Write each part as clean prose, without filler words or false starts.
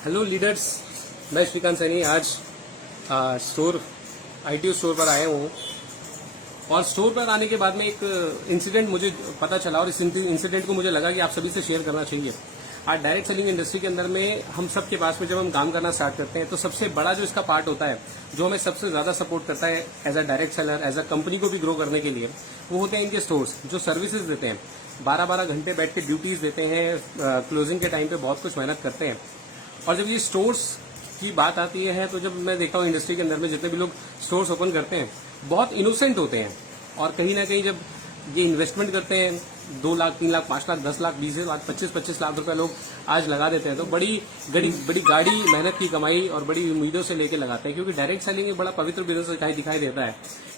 Hello leaders, मैं श्रीकांत सैनी आज store ITO store पर आया हूँ। और स्टोर पर आने के बाद में एक इंसिडेंट मुझे पता चला और इस इंसिडेंट को मुझे लगा कि आप सभी से शेयर करना चाहिए। आज डायरेक्ट सेलिंग इंडस्ट्री के अंदर में हम सब के पास में जब हम काम करना स्टार्ट करते हैं तो सबसे बड़ा जो इसका पार्ट होता है, जो हमें सबसे ज्यादा सपोर्ट करता है as a direct seller, as a company को भी ग्रो करने के लिए, वो होते हैं इनके स्टोर्स जो सर्विसेज देते हैं। 12-12 घंटे बैठ के ड्यूटीज देते हैं, क्लोजिंग के टाइम पे बहुत कुछ मेहनत करते हैं। और जब ये स्टोर्स की बात आती है तो जब मैं देखता हूँ इंडस्ट्री के अंदर में जितने भी लोग स्टोर्स ओपन करते हैं बहुत इनोसेंट होते हैं। और कहीं ना कहीं जब ये इन्वेस्टमेंट करते हैं 2 लाख, 3 लाख, 5 लाख, 10 लाख, 20 लाख, 25-25 लाख रुपए लोग आज लगा देते हैं, तो बड़ी गाड़ी मेहनत की कमाई और बड़ी उम्मीदों से लेके लगाते हैं। क्योंकि डायरेक्ट सेलिंग एक बड़ा पवित्र बिजनेस दिखाई देता है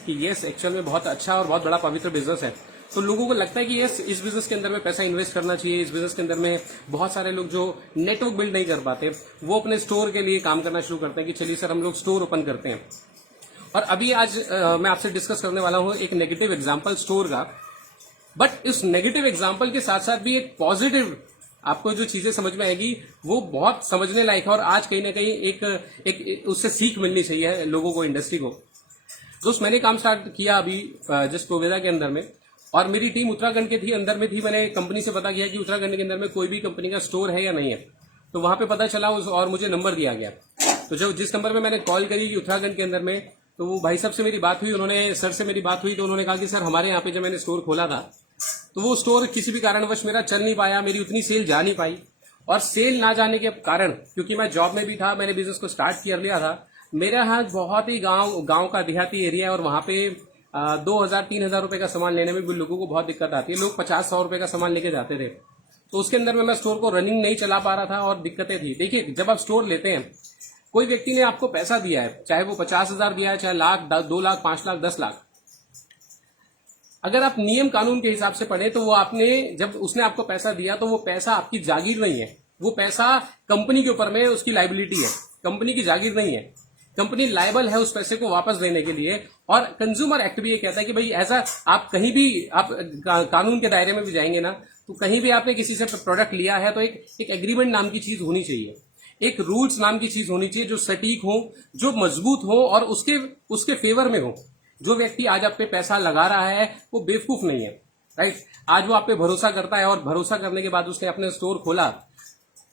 कि यस, एक्चुअल में बहुत अच्छा और बहुत बड़ा पवित्र बिजनेस है। तो लोगों को लगता है कि यस, इस बिजनेस के अंदर में पैसा इन्वेस्ट करना चाहिए। इस बिजनेस के अंदर में बहुत सारे लोग जो नेटवर्क बिल्ड नहीं कर पाते वो अपने स्टोर के लिए काम करना शुरू करते हैं कि चलिए सर हम लोग स्टोर ओपन करते हैं। और अभी आज मैं आपसे डिस्कस करने वाला हूं एक नेगेटिव एग्जांपल स्टोर का। बट इस नेगेटिव एग्जांपल के साथ साथ भी एक पॉजिटिव आपको जो चीजें समझ में आएगी वो बहुत समझने लायक है। और आज कहीं ना कहीं एक उससे सीख मिलनी चाहिए लोगों को, इंडस्ट्री को। दोस्त, मैंने काम स्टार्ट किया अभी जस्ट कोवेदा के अंदर में, और मेरी टीम उत्तराखंड के थी, अंदर में थी। मैंने कंपनी से पता किया कि उत्तराखंड के अंदर में कोई भी कंपनी का स्टोर है या नहीं है, तो वहां पे पता चला और मुझे नंबर दिया गया। तो जब जिस नंबर में मैंने कॉल करी उत्तराखंड के अंदर में, तो वो भाई साहब से मेरी बात हुई, उन्होंने सर से मेरी बात हुई, तो उन्होंने कहा कि सर हमारे यहाँ पे जब मैंने स्टोर खोला था तो वो स्टोर किसी भी कारणवश मेरा चल नहीं पाया, मेरी उतनी सेल जा नहीं पाई। और सेल ना जाने के कारण, क्योंकि मैं जॉब में भी था, मैंने बिजनेस को स्टार्ट कर लिया था, मेरे यहाँ बहुत ही गांव का देहाती एरिया है और वहां पे 2,000-3,000 रुपए का सामान लेने में भी लोगों को बहुत दिक्कत आती है। लोग 50-100 रुपए का सामान लेके जाते थे, तो उसके अंदर में मैं स्टोर को रनिंग नहीं चला पा रहा था और दिक्कतें थी। देखिए, जब आप स्टोर लेते हैं, कोई व्यक्ति ने आपको पैसा दिया है, चाहे वो 50,000 दिया है, चाहे लाख, 2 लाख, 5 लाख, 10 लाख, अगर आप नियम कानून के हिसाब से पढ़े तो वो आपने, जब उसने आपको पैसा दिया तो वो पैसा आपकी जागीर नहीं है, वो पैसा कंपनी के ऊपर में उसकी लाइबिलिटी है, कंपनी की जागीर नहीं है। कंपनी लायबल है उस पैसे को वापस देने के लिए। और कंज्यूमर एक्ट भी ये कहता है कि भाई ऐसा आप कहीं भी आप कानून के दायरे में भी जाएंगे ना, तो कहीं भी आपने किसी से प्रोडक्ट लिया है तो एक एग्रीमेंट नाम की चीज होनी चाहिए, एक रूल्स नाम की चीज होनी चाहिए जो सटीक हो, जो मजबूत हो और उसके फेवर में हो। जो व्यक्ति आज आप पे पैसा लगा रहा है वो बेवकूफ नहीं है, राइट। आज वो आप पे भरोसा करता है और भरोसा करने के बाद उसने अपने स्टोर खोला,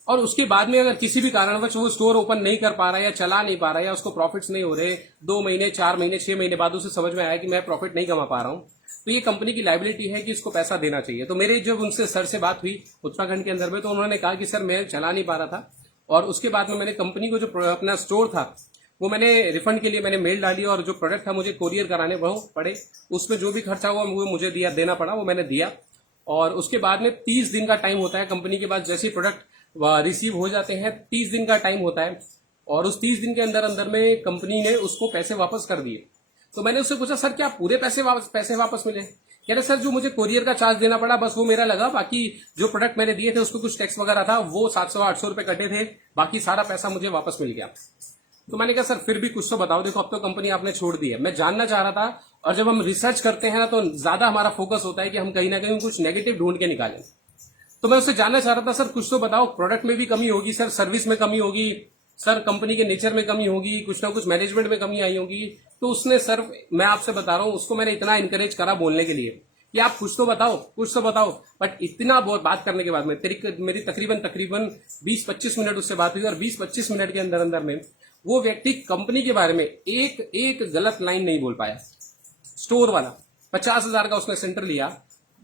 और उसके बाद में अगर किसी भी कारणवश वो स्टोर ओपन नहीं कर पा रहा है या चला नहीं पा रहा है या उसको प्रॉफिट्स नहीं हो रहे, 2 महीने, 4 महीने, 6 महीने बाद उसे समझ में आया कि मैं प्रॉफिट नहीं कमा पा रहा हूं, तो ये कंपनी की लाइबिलिटी है कि इसको पैसा देना चाहिए। तो मेरे जब उनसे सर से बात हुई उत्तराखंड के अंदर में, तो उन्होंने कहा कि सर मैं चला नहीं पा रहा था, और उसके बाद में मैंने कंपनी को जो अपना स्टोर था वो मैंने रिफंड के लिए मैंने मेल डाली, और जो प्रोडक्ट था मुझे कोरियर कराने पड़े, उसमें जो भी खर्चा हुआ वो मुझे देना पड़ा, वो मैंने दिया। और उसके बाद में 30 दिन का टाइम होता है कंपनी के पास, जैसे प्रोडक्ट रिसीव हो जाते हैं 30 दिन का टाइम होता है, और उस 30 दिन के अंदर अंदर में कंपनी ने उसको पैसे वापस कर दिए। तो मैंने उससे पूछा, सर क्या पूरे पैसे वापस मिले? कह रहे सर जो मुझे कोरियर का चार्ज देना पड़ा बस वो मेरा लगा, बाकी जो प्रोडक्ट मैंने दिए थे उसको कुछ टैक्स वगैरह था, वो 700-800 रुपए कटे थे, बाकी सारा पैसा मुझे वापस मिल गया। तो मैंने कहा सर फिर भी कुछ तो बताओ, देखो अब तो कंपनी आपने छोड़ दी है। मैं जानना चाह रहा था, और जब हम रिसर्च करते हैं ना तो ज्यादा हमारा फोकस होता है कि हम कहीं ना कहीं कुछ नेगेटिव ढूंढ के निकालें। तो मैं उससे जानना चाह रहा था, सर कुछ तो बताओ, प्रोडक्ट में भी कमी होगी सर, सर्विस में कमी होगी सर, कंपनी के नेचर में कमी होगी, कुछ ना कुछ मैनेजमेंट में कमी आई होगी। तो उसने, सर मैं आपसे बता रहा हूं, उसको मैंने इतना इंकरेज करा बोलने के लिए कि आप कुछ तो बताओ। बट इतना बहुत बात करने के बाद में मेरी तकरीबन 20-25 मिनट उससे बात हुई, और 20-25 मिनट के अंदर अंदर में वो व्यक्ति कंपनी के बारे में एक गलत लाइन नहीं बोल पाया। स्टोर वाला 50,000 का उसने सेंटर लिया,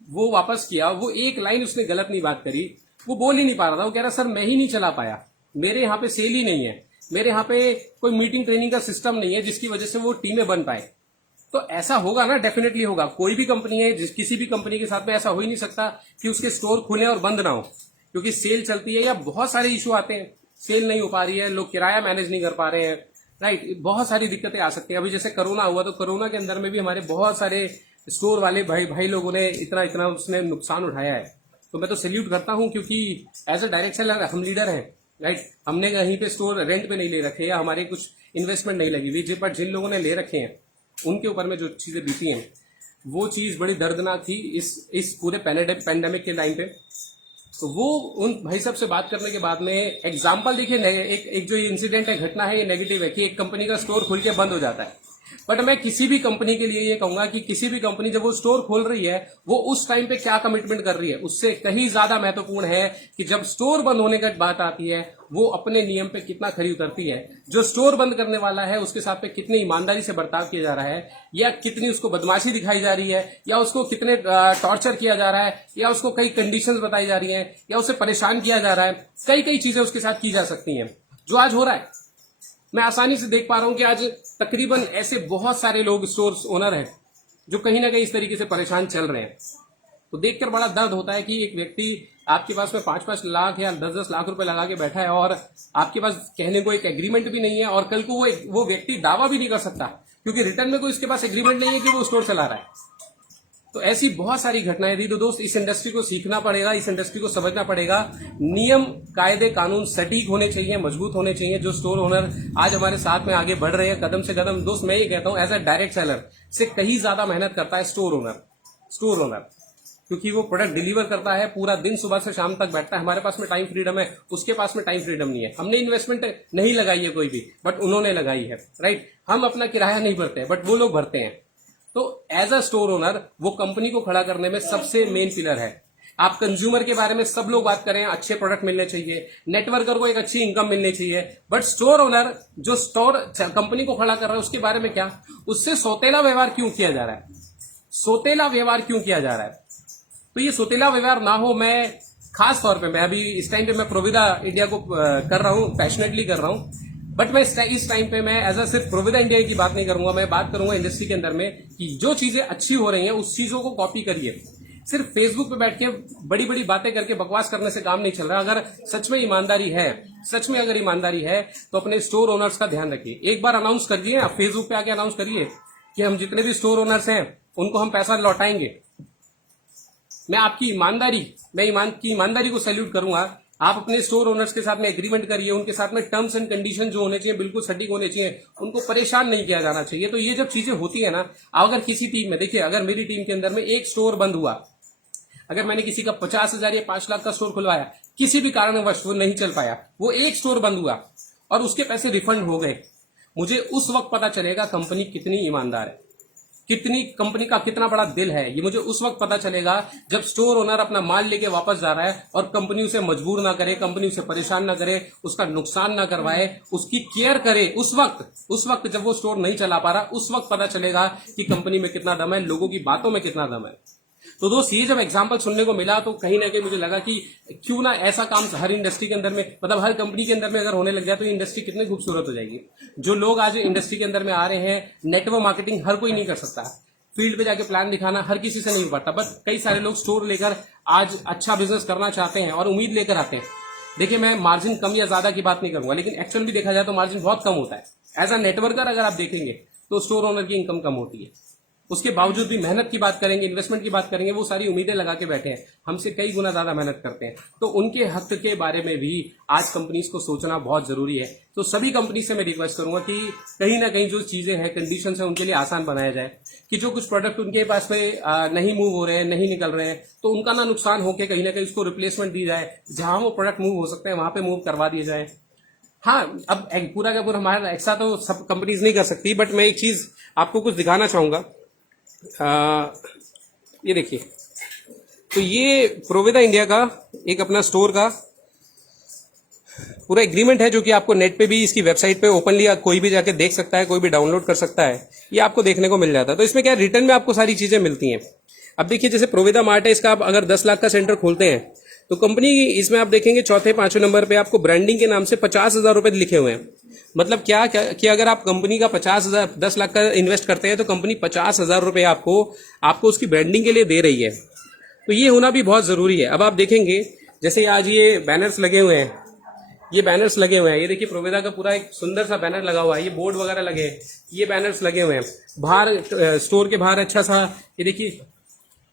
वो वापस किया, वो एक लाइन उसने गलत नहीं बात करी, वो बोल ही नहीं पा रहा था। वो कह रहा सर मैं ही नहीं चला पाया, मेरे यहाँ पे सेल ही नहीं है, मेरे यहाँ पे कोई मीटिंग ट्रेनिंग का सिस्टम नहीं है जिसकी वजह से वो टीमें बन पाए। तो ऐसा होगा ना, डेफिनेटली होगा। कोई भी कंपनी है, किसी भी कंपनी के साथ में ऐसा हो ही नहीं सकता कि उसके स्टोर खुले और बंद ना हो, क्योंकि सेल चलती है या बहुत सारे इशू आते हैं, सेल नहीं हो पा रही है, लोग किराया मैनेज नहीं कर पा रहे हैं, राइट। बहुत सारी दिक्कतें आ सकती है। अभी जैसे कोरोना हुआ, तो कोरोना के अंदर में भी हमारे बहुत सारे स्टोर वाले भाई लोगों ने इतना उसने नुकसान उठाया है। तो मैं तो सैल्यूट करता हूं, क्योंकि एज अ डायरेक्ट सेलर हम लीडर हैं, राइट। हमने कहीं पे स्टोर रेंट पे नहीं ले रखे या हमारे कुछ इन्वेस्टमेंट नहीं लगी हुई, बट जिन लोगों ने ले रखे हैं उनके ऊपर में जो चीजें बीती हैं वो चीज बड़ी दर्दनाक थी इस पूरे पेंडेमिक के टाइम पे। तो वो उन भाई साहब से बात करने के बाद में एग्जाम्पल देखिए, एक जो इंसिडेंट है, घटना है, ये नेगेटिव है कि एक कंपनी का स्टोर खुल के बंद हो जाता है। बट मैं किसी भी कंपनी के लिए ये कहूंगा कि किसी भी कंपनी जब वो स्टोर खोल रही है, वो उस टाइम पे क्या कमिटमेंट कर रही है, उससे कहीं ज्यादा महत्वपूर्ण है कि जब स्टोर बंद होने की बात आती है, वो अपने नियम पे कितना खरी उतरती है। जो स्टोर बंद करने वाला है उसके साथ पे कितनी ईमानदारी से बर्ताव किया जा रहा है, या कितनी उसको बदमाशी दिखाई जा रही है, या उसको कितने टॉर्चर किया जा रहा है, या उसको कई कंडीशंस बताई जा रही हैं, या उसे परेशान किया जा रहा है। कई कई चीजें उसके साथ की जा सकती हैं, जो आज हो रहा है। मैं आसानी से देख पा रहा हूं कि आज तकरीबन ऐसे बहुत सारे लोग स्टोर ओनर हैं जो कहीं ना कहीं इस तरीके से परेशान चल रहे हैं। तो देखकर बड़ा दर्द होता है कि एक व्यक्ति आपके पास में 5-5 लाख या 10-10 लाख रुपए लगा के बैठा है और आपके पास कहने को एक एग्रीमेंट भी नहीं है, और कल को वो व्यक्ति दावा भी नहीं कर सकता क्योंकि रिटर्न में कोई इसके पास एग्रीमेंट नहीं है कि वो स्टोर चला रहा है। तो ऐसी बहुत सारी घटनाएं थी। तो दोस्त, इस इंडस्ट्री को सीखना पड़ेगा, इस इंडस्ट्री को समझना पड़ेगा। नियम, कायदे, कानून सटीक होने चाहिए, मजबूत होने चाहिए। जो स्टोर ओनर आज हमारे साथ में आगे बढ़ रहे हैं कदम से कदम, दोस्त मैं ये कहता हूं एज अ डायरेक्ट सेलर से कहीं ज्यादा मेहनत करता है स्टोर ओनर, क्योंकि वो प्रोडक्ट डिलीवर करता है, पूरा दिन सुबह से शाम तक बैठता है। हमारे पास में टाइम फ्रीडम है, उसके पास में टाइम फ्रीडम नहीं है। हमने इन्वेस्टमेंट नहीं लगाई है कोई भी, बट उन्होंने लगाई है, राइट। हम अपना किराया नहीं भरते हैं, बट वो लोग भरते हैं। तो एज अ स्टोर ओनर वो कंपनी को खड़ा करने में सबसे मेन पिलर है। आप कंज्यूमर के बारे में सब लोग बात करें, अच्छे प्रोडक्ट मिलने चाहिए, नेटवर्कर को एक अच्छी इनकम मिलनी चाहिए, बट स्टोर ओनर जो स्टोर कंपनी को खड़ा कर रहा है उसके बारे में क्या, उससे सौतेला व्यवहार क्यों किया जा रहा है, सौतेला व्यवहार क्यों किया जा रहा है। तो ये सौतेला व्यवहार ना हो। मैं खास तौर पे, मैं अभी इस टाइम पे मैं प्रोविदा इंडिया को कर रहा हूं, पैशनेटली कर रहा हूं, बट मैं इस टाइम पे मैं एज अ सिर्फ प्रोविदा इंडिया की बात नहीं करूंगा। मैं बात करूंगा इंडस्ट्री के अंदर में कि जो चीजें अच्छी हो रही हैं उस चीजों को कॉपी करिए। सिर्फ फेसबुक पे बैठ के बड़ी बड़ी बातें करके बकवास करने से काम नहीं चल रहा। अगर सच में ईमानदारी है, सच में अगर ईमानदारी है, तो अपने स्टोर ओनर्स का ध्यान रखिए। एक बार अनाउंस करिए, आप फेसबुक पे आके अनाउंस करिए कि हम जितने भी स्टोर ओनर्स हैं उनको हम पैसा लौटाएंगे। मैं आपकी ईमानदारी, की ईमानदारी को सैल्यूट करूंगा। आप अपने स्टोर ओनर्स के साथ में एग्रीमेंट करिए, उनके साथ में टर्म्स एंड कंडीशन जो होने चाहिए बिल्कुल सटीक होने चाहिए, उनको परेशान नहीं किया जाना चाहिए। तो ये जब चीजें होती है ना, अगर किसी टीम में, देखिए अगर मेरी टीम के अंदर में एक स्टोर बंद हुआ, अगर मैंने किसी का 50,000 या 5 लाख का स्टोर खुलवाया, किसी भी कारणवश वो नहीं चल पाया, वो एक स्टोर बंद हुआ और उसके पैसे रिफंड हो गए, मुझे उस वक्त पता चलेगा कंपनी कितनी ईमानदार है, कितनी कंपनी का कितना बड़ा दिल है। ये मुझे उस वक्त पता चलेगा जब स्टोर ओनर अपना माल लेके वापस जा रहा है और कंपनी उसे मजबूर ना करे, कंपनी उसे परेशान ना करे, उसका नुकसान ना करवाए, उसकी केयर करे। उस वक्त जब वो स्टोर नहीं चला पा रहा, उस वक्त पता चलेगा कि कंपनी में कितना दम है, लोगों की बातों में कितना दम है। तो दोस्त, ये जब एग्जाम्पल सुनने को मिला तो कहीं ना कहीं मुझे लगा कि क्यों ना ऐसा काम हर इंडस्ट्री के अंदर में, मतलब हर कंपनी के अंदर में अगर होने लग गया तो ये इंडस्ट्री कितनी खूबसूरत हो जाएगी। जो लोग आज इंडस्ट्री के अंदर में आ रहे हैं, नेटवर्क मार्केटिंग हर कोई नहीं कर सकता, फील्ड पे जाके प्लान दिखाना हर किसी से नहीं हो पाता, बट कई सारे लोग स्टोर लेकर आज अच्छा बिजनेस करना चाहते हैं और उम्मीद लेकर आते हैं। देखिए, मैं मार्जिन कम या ज्यादा की बात नहीं करूंगा, लेकिन एक्चुअल भी देखा जाए तो मार्जिन बहुत कम होता है। एज अ नेटवर्कर अगर आप देखेंगे तो स्टोर ओनर की इनकम कम होती है। उसके बावजूद भी मेहनत की बात करेंगे, इन्वेस्टमेंट की बात करेंगे, वो सारी उम्मीदें लगा के बैठे हैं, हमसे कई गुना ज्यादा मेहनत करते हैं। तो उनके हक के बारे में भी आज कंपनीज को सोचना बहुत जरूरी है। तो सभी कंपनी से मैं रिक्वेस्ट करूंगा कि कहीं ना कहीं जो चीजें हैं, कंडीशन है, उनके लिए आसान बनाया जाए, कि जो कुछ प्रोडक्ट उनके पास में नहीं मूव हो रहे हैं, नहीं निकल रहे हैं, तो उनका ना नुकसान होकर कहीं ना कहीं उसको रिप्लेसमेंट दी जाए। जहां वो प्रोडक्ट मूव हो सकते हैं वहां पे मूव करवा दिए जाए। हाँ, अब पूरा का पूरा हमारा ऐसा तो सब कंपनीज नहीं कर सकती, बट मैं एक चीज आपको कुछ दिखाना चाहूंगा। ये देखिए, तो ये प्रोविदा इंडिया का एक अपना स्टोर का पूरा एग्रीमेंट है, जो कि आपको नेट पे भी, इसकी वेबसाइट पे ओपनली कोई भी जाके देख सकता है, कोई भी डाउनलोड कर सकता है, ये आपको देखने को मिल जाता है। तो इसमें क्या रिटर्न में आपको सारी चीजें मिलती हैं। अब देखिए, जैसे प्रोविदा मार्ट है, इसका आप अगर 10 लाख का सेंटर खोलते हैं तो कंपनी इसमें आप देखेंगे चौथे 5वें नंबर पे आपको ब्रांडिंग के नाम से 50,000 रुपए लिखे हुए हैं। मतलब क्या कि अगर आप कंपनी का 10 लाख का इन्वेस्ट करते हैं तो कंपनी 50,000 रुपए आपको उसकी ब्रांडिंग के लिए दे रही है। तो ये होना भी बहुत जरूरी है। अब आप देखेंगे, जैसे आज ये बैनर्स लगे हुए हैं, ये देखिए प्रोविदा का पूरा एक सुंदर सा बैनर लगा हुआ है, ये बोर्ड वगैरह लगे हैं, ये बैनर्स लगे हुए हैं बाहर, स्टोर के बाहर अच्छा सा, ये देखिए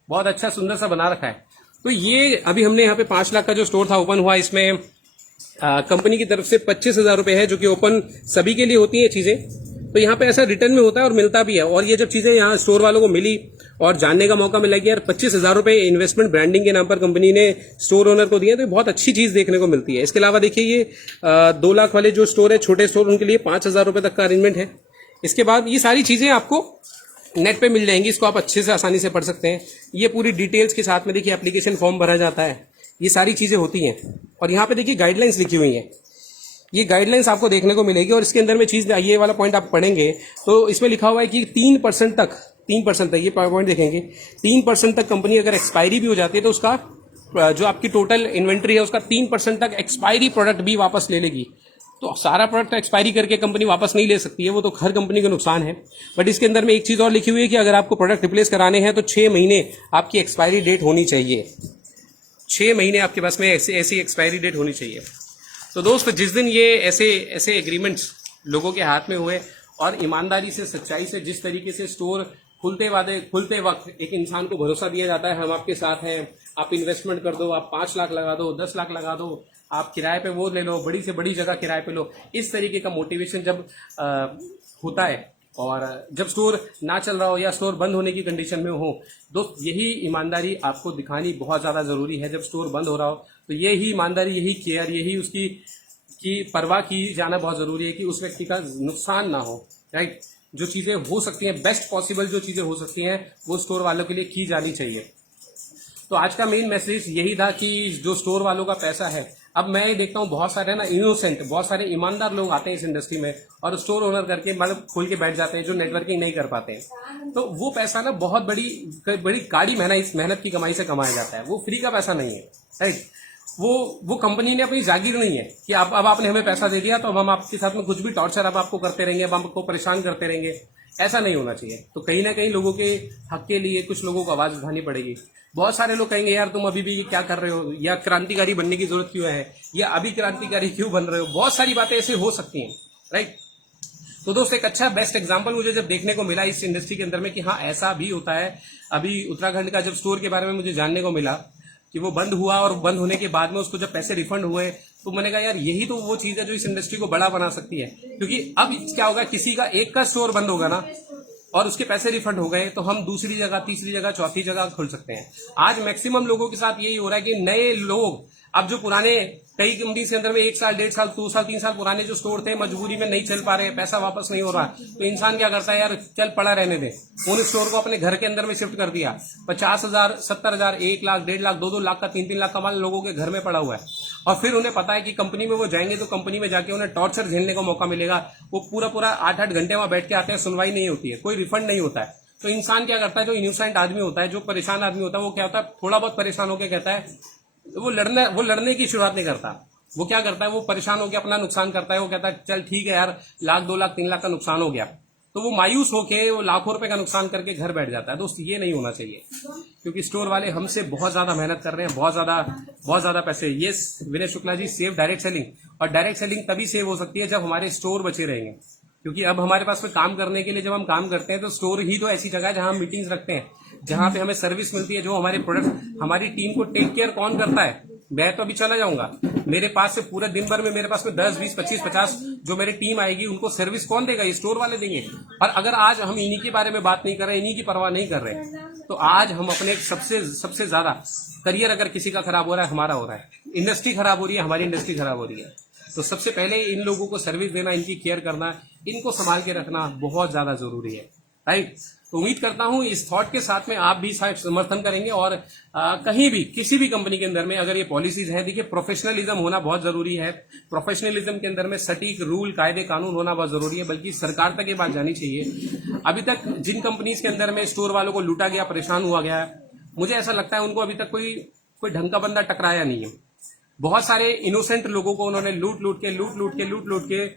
बहुत अच्छा सुंदर सा बना रखा है। तो ये अभी हमने यहाँ पे 5 लाख का जो स्टोर था ओपन हुआ, इसमें कंपनी की तरफ से 25,000 रुपए है, जो कि ओपन सभी के लिए होती है चीजें। तो यहाँ पे ऐसा रिटर्न में होता है और मिलता भी है। और ये जब चीजें यहाँ स्टोर वालों को मिली और जानने का मौका मिला कि यार 25,000 रुपए इन्वेस्टमेंट ब्रांडिंग के नाम पर कंपनी ने स्टोर ओनर को दिया, तो बहुत अच्छी चीज देखने को मिलती है। इसके अलावा देखिए ये 2 लाख वाले जो स्टोर है, छोटे स्टोर, उनके लिए 5,000 रुपए तक का अरेंजमेंट है। इसके बाद ये सारी चीजें आपको नेट पे मिल जाएंगी, इसको आप अच्छे से आसानी से पढ़ सकते हैं। ये पूरी डिटेल्स के साथ में देखिए एप्लीकेशन फॉर्म भरा जाता है, ये सारी चीजें होती हैं। और यहाँ पे देखिए गाइडलाइंस लिखी हुई हैं, ये गाइडलाइंस आपको देखने को मिलेगी। और इसके अंदर में चीज, ये वाला पॉइंट आप पढ़ेंगे तो इसमें लिखा हुआ है कि 3% तक ये पॉइंट देखेंगे, 3% तक कंपनी अगर एक्सपायरी भी हो जाती है तो उसका जो आपकी टोटल इन्वेंट्री है उसका 3% तक एक्सपायरी प्रोडक्ट भी वापस ले लेगी। तो सारा प्रोडक्ट एक्सपायरी करके कंपनी वापस नहीं ले सकती है, वो तो हर कंपनी का नुकसान है। बट इसके अंदर में एक चीज और लिखी हुई है कि अगर आपको प्रोडक्ट रिप्लेस कराने हैं तो 6 महीने आपकी एक्सपायरी डेट होनी चाहिए। 6 महीने आपके पास में ऐसी एक्सपायरी डेट होनी चाहिए। तो दोस्त, जिस दिन ये ऐसे एग्रीमेंट्स लोगों के हाथ में हुए और ईमानदारी से, सच्चाई से, जिस तरीके से स्टोर खुलते वक्त एक इंसान को भरोसा दिया जाता है, हम आपके साथ हैं, आप इन्वेस्टमेंट कर दो, आप 5 लाख लगा दो, 10 लाख लगा दो, आप किराए पे वो ले लो, बड़ी से बड़ी जगह किराए पे लो, इस तरीके का मोटिवेशन जब होता है और जब स्टोर ना चल रहा हो या स्टोर बंद होने की कंडीशन में हो, दोस्त यही ईमानदारी आपको दिखानी बहुत ज्यादा जरूरी है। जब स्टोर बंद हो रहा हो तो यही ईमानदारी, यही केयर, यही उसकी परवाह की जाना बहुत जरूरी है कि उस व्यक्ति का नुकसान ना हो। राइट, जो चीजें हो सकती हैं, बेस्ट पॉसिबल जो चीजें हो सकती हैं, वो स्टोर वालों के लिए की जानी चाहिए। तो आज का मेन मैसेज यही था कि जो स्टोर वालों का पैसा है, अब मैं देखता हूँ बहुत सारे ना इनोसेंट, बहुत सारे ईमानदार लोग आते हैं इस इंडस्ट्री में और स्टोर ओनर करके मतलब खोल के बैठ जाते हैं, जो नेटवर्किंग नहीं कर पाते हैं। तो वो पैसा ना बहुत बड़ी गाढ़ी मेहनत की कमाई से कमाया जाता है, वो फ्री का पैसा नहीं है। राइट, वो कंपनी ने अपनी जागीर नहीं है कि अब आपने हमें पैसा दे दिया तो अब हम आपके साथ में कुछ भी टॉर्चर अब आपको करते रहेंगे, अब आपको परेशान करते रहेंगे। ऐसा नहीं होना चाहिए। तो कहीं ना कहीं लोगों के हक के लिए कुछ लोगों को आवाज उठानी पड़ेगी। बहुत सारे लोग कहेंगे यार तुम अभी भी क्या कर रहे हो, या क्रांतिकारी बनने की जरूरत क्यों है, या अभी क्रांतिकारी क्यों बन रहे हो। बहुत सारी बातें ऐसे हो सकती हैं। राइट, तो दोस्त एक अच्छा बेस्ट एग्जांपल मुझे जब देखने को मिला इस इंडस्ट्री के अंदर में कि हाँ ऐसा भी होता है। अभी उत्तराखंड का जब स्टोर के बारे में मुझे जानने को मिला कि वो बंद हुआ और बंद होने के बाद में उसको जब पैसे रिफंड हुए तो मैंने कहा यार यही तो वो चीज है जो इस इंडस्ट्री को बड़ा बना सकती है। क्योंकि अब क्या होगा, किसी का एक का स्टोर बंद होगा ना और उसके पैसे रिफंड हो गए तो हम दूसरी जगह, तीसरी जगह, चौथी जगह खोल सकते हैं। आज मैक्सिमम लोगों के साथ यही हो रहा है कि नए लोग अब जो पुराने कई कंपनी के अंदर में 1 साल, 1.5 साल, 2 साल, 3 साल पुराने जो स्टोर थे मजबूरी में नहीं चल पा रहे, पैसा वापस नहीं हो रहा, तो इंसान क्या करता है यार चल पड़ा रहने दे। उन स्टोर को अपने घर के अंदर में शिफ्ट कर दिया। 50,000, 70,000, 1 लाख, 1.5 लाख, 2-2 लाख का, 3-3 लाख का माल लोगों के घर में पड़ा हुआ है। और फिर उन्हें पता है कि कंपनी में वो जाएंगे तो कंपनी में जाके उन्हें टॉर्चर झेलने का मौका मिलेगा। वो पूरा 8-8 घंटे वहां बैठ के आते हैं, सुनवाई नहीं होती है, कोई रिफंड नहीं होता है। तो इंसान क्या करता है, जो इनोसेंट आदमी होता है, जो परेशान आदमी होता है, वो क्या होता है थोड़ा बहुत परेशान होकर कहता है, वो लड़ने की शुरुआत नहीं करता। वो क्या करता है, वो परेशान होकर अपना नुकसान करता है। वो कहता है चल ठीक है यार, 1 लाख, 2 लाख, 3 लाख का नुकसान हो गया, तो वो मायूस होके वो लाखों रुपए का नुकसान करके घर बैठ जाता है। दोस्त ये नहीं होना चाहिए, क्योंकि स्टोर वाले हमसे बहुत ज्यादा मेहनत कर रहे हैं, बहुत ज्यादा पैसे। ये विनय Shukla ji, save direct selling. और डायरेक्ट सेलिंग तभी सेव हो सकती है जब हमारे स्टोर बचे रहेंगे। क्योंकि अब हमारे पास में काम करने के लिए जब हम काम करते हैं तो स्टोर ही तो ऐसी जगह है जहां हम मीटिंग्स रखते हैं, जहां पे हमें सर्विस मिलती है, जो हमारे प्रोडक्ट, हमारी टीम को टेक केयर कौन करता है। मैं तो अभी चला जाऊंगा, मेरे पास से पूरे दिन भर में मेरे पास में 10, 20, 25, 50 जो मेरी टीम आएगी, उनको सर्विस कौन देगा, ये स्टोर वाले देंगे। और अगर आज हम इन्हीं के बारे में बात नहीं कर रहे, इन्हीं की परवाह नहीं कर रहे, तो आज हम अपने सबसे ज्यादा करियर अगर किसी का खराब हो रहा है, हमारा हो रहा है। इंडस्ट्री खराब हो रही है, हमारी इंडस्ट्री खराब हो रही है। तो सबसे पहले इन लोगों को सर्विस देना, इनकी केयर करना, इनको संभाल के रखना बहुत ज्यादा जरूरी है। राइट, तो उम्मीद करता हूं इस थॉट के साथ में आप भी शायद समर्थन करेंगे। और कहीं भी किसी भी कंपनी के अंदर में अगर ये पॉलिसीज हैं, देखिए प्रोफेशनलिज्म होना बहुत जरूरी है। प्रोफेशनलिज्म के अंदर में सटीक रूल, कायदे, कानून होना बहुत जरूरी है, बल्कि सरकार तक ये बात जानी चाहिए। अभी तक जिन कंपनीज के अंदर में स्टोर वालों को लूटा गया, परेशान हुआ गया, मुझे ऐसा लगता है उनको अभी तक कोई ढंग का बंदा टकराया नहीं है। बहुत सारे इनोसेंट लोगों को उन्होंने लूट के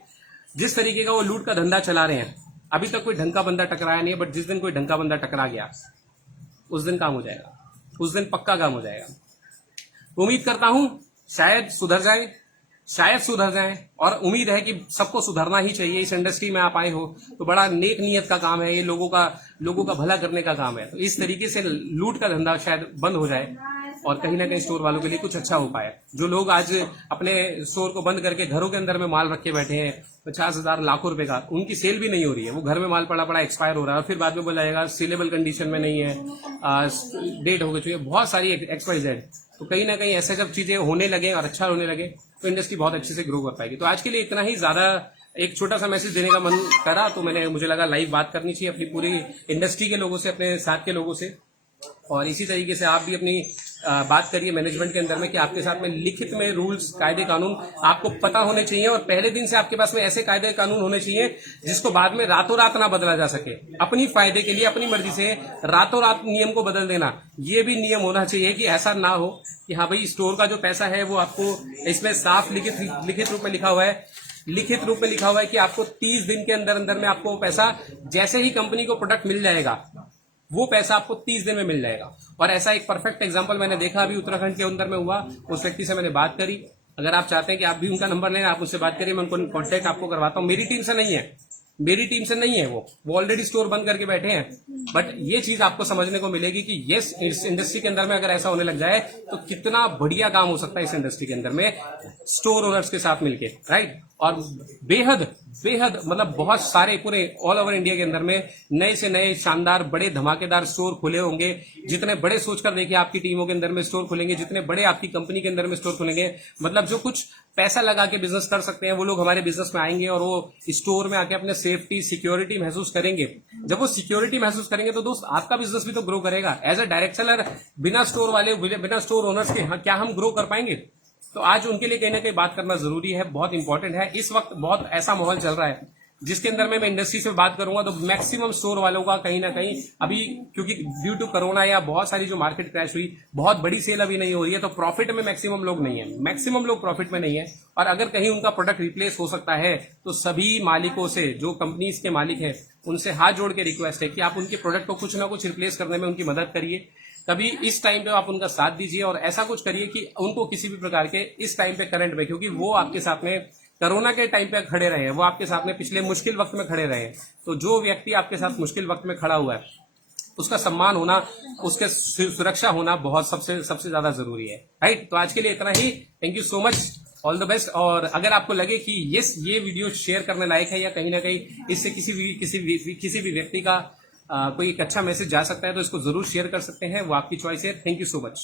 जिस तरीके का वो लूट का धंधा चला रहे हैं, अभी तक कोई ढंग का बंदा टकराया नहीं है। बट जिस दिन कोई ढंग का बंदा टकरा गया, उस दिन काम हो जाएगा, उस दिन पक्का काम हो जाएगा। तो उम्मीद करता हूं शायद सुधर जाए, और उम्मीद है कि सबको सुधरना ही चाहिए। इस इंडस्ट्री में आप आए हो तो बड़ा नेक नियत का काम है ये, लोगों का भला करने का काम है। तो इस तरीके से लूट का धंधा शायद बंद हो जाए और कहीं ना कहीं स्टोर वालों के लिए कुछ अच्छा हो पाया। जो लोग आज अपने स्टोर को बंद करके घरों के अंदर में माल रख के बैठे हैं 50,000 लाखों रुपए का, उनकी सेल भी नहीं हो रही है, वो घर में माल पड़ा पड़ा एक्सपायर हो रहा है और फिर बाद में बोला जाएगा सेलेबल कंडीशन में नहीं है, डेट हो गई, बहुत सारी XYZ। तो कहीं ना कहीं ऐसे जब चीजें होने लगे और अच्छा होने लगे तो इंडस्ट्री बहुत अच्छे से ग्रो कर पाएगी। तो आज के लिए इतना ही, ज्यादा एक छोटा सा मैसेज देने का मन करा तो मुझे लगा लाइव बात करनी चाहिए अपनी पूरी इंडस्ट्री के लोगों से, अपने साथ के लोगों से। और इसी तरीके से आप भी अपनी बात करिए मैनेजमेंट के अंदर में कि आपके साथ में लिखित में रूल्स, कायदे कानून आपको पता होने चाहिए और पहले दिन से आपके पास में ऐसे कायदे कानून होने चाहिए जिसको बाद में रातों रात ना बदला जा सके। अपनी फायदे के लिए अपनी मर्जी से रातों रात नियम को बदल देना, ये भी नियम होना चाहिए कि ऐसा ना हो कि हाँ भाई स्टोर का जो पैसा है वो आपको इसमें साफ लिखित रूप में लिखा हुआ है, लिखित रूप में लिखा हुआ है कि आपको 30 दिन के अंदर अंदर में आपको पैसा, जैसे ही कंपनी को प्रोडक्ट मिल जाएगा वो पैसा आपको 30 दिन में मिल जाएगा। और ऐसा एक परफेक्ट एग्जांपल मैंने देखा अभी उत्तराखंड के अंदर में हुआ। उस व्यक्ति से मैंने बात करी, अगर आप चाहते हैं कि आप भी उनका नंबर लें, आप उससे बात करिए, मैं उनको कॉन्टेक्ट आपको करवाता हूँ। मेरी टीम से नहीं है, वो ऑलरेडी स्टोर बंद करके बैठे हैं। बट ये चीज आपको समझने को मिलेगी कि यस, इस इंडस्ट्री के अंदर में अगर ऐसा होने लग जाए तो कितना बढ़िया काम हो सकता है इस इंडस्ट्री के अंदर में स्टोर ओनर्स के साथ मिलके, राइट। और बेहद मतलब बहुत सारे पूरे ऑल ओवर इंडिया के अंदर में नए से नए शानदार बड़े धमाकेदार स्टोर खुले होंगे। जितने बड़े सोचकर देखिए आपकी टीमों के अंदर में स्टोर खुलेंगे, जितने बड़े आपकी कंपनी के अंदर में स्टोर खुलेंगे, मतलब जो कुछ पैसा लगा के बिजनेस कर सकते हैं वो लोग हमारे बिजनेस में आएंगे और वो स्टोर में आके अपने सेफ्टी, सिक्योरिटी महसूस करेंगे। जब वो सिक्योरिटी महसूस करेंगे तो दोस्त आपका बिजनेस भी तो ग्रो करेगा। एज अ डायरेक्ट सेलर बिना स्टोर वाले, बिना स्टोर ओनर्स के क्या हम ग्रो कर पाएंगे? तो आज उनके लिए कहीं ना कहीं बात करना जरूरी है, बहुत इंपॉर्टेंट है। इस वक्त बहुत ऐसा माहौल चल रहा है जिसके अंदर में मैं इंडस्ट्री से बात करूंगा तो मैक्सिमम स्टोर वालों का कहीं ना कहीं अभी, क्योंकि ड्यू टू कोरोना या बहुत सारी जो मार्केट क्रैश हुई, बहुत बड़ी सेल अभी नहीं हो रही है, तो प्रॉफिट में मैक्सिमम लोग नहीं है, मैक्सिमम लोग प्रॉफिट में नहीं है। और अगर कहीं उनका प्रोडक्ट रिप्लेस हो सकता है तो सभी मालिकों से, जो कंपनीज के मालिक हैं, उनसे हाथ जोड़ के रिक्वेस्ट है कि आप उनके प्रोडक्ट को कुछ ना कुछ रिप्लेस करने में उनकी मदद करिए। कभी इस टाइम पे आप उनका साथ दीजिए और ऐसा कुछ करिए कि उनको किसी भी प्रकार के इस टाइम पे करंट में, क्योंकि वो आपके साथ में कोरोना के टाइम पे खड़े रहे हैं, वो आपके साथ में पिछले मुश्किल वक्त में खड़े रहे हैं। तो जो व्यक्ति आपके साथ मुश्किल वक्त में खड़ा हुआ है उसका सम्मान होना, उसके सुरक्षा होना बहुत सबसे ज्यादा जरूरी है, राइट। तो आज के लिए इतना ही। Thank you so much, all the best. और अगर आपको लगे कि ये वीडियो शेयर करने लायक है या कहीं ना कहीं इससे किसी भी व्यक्ति का कोई एक अच्छा मैसेज जा सकता है तो इसको जरूर शेयर कर सकते हैं, वो आपकी चॉइस है। Thank you so much.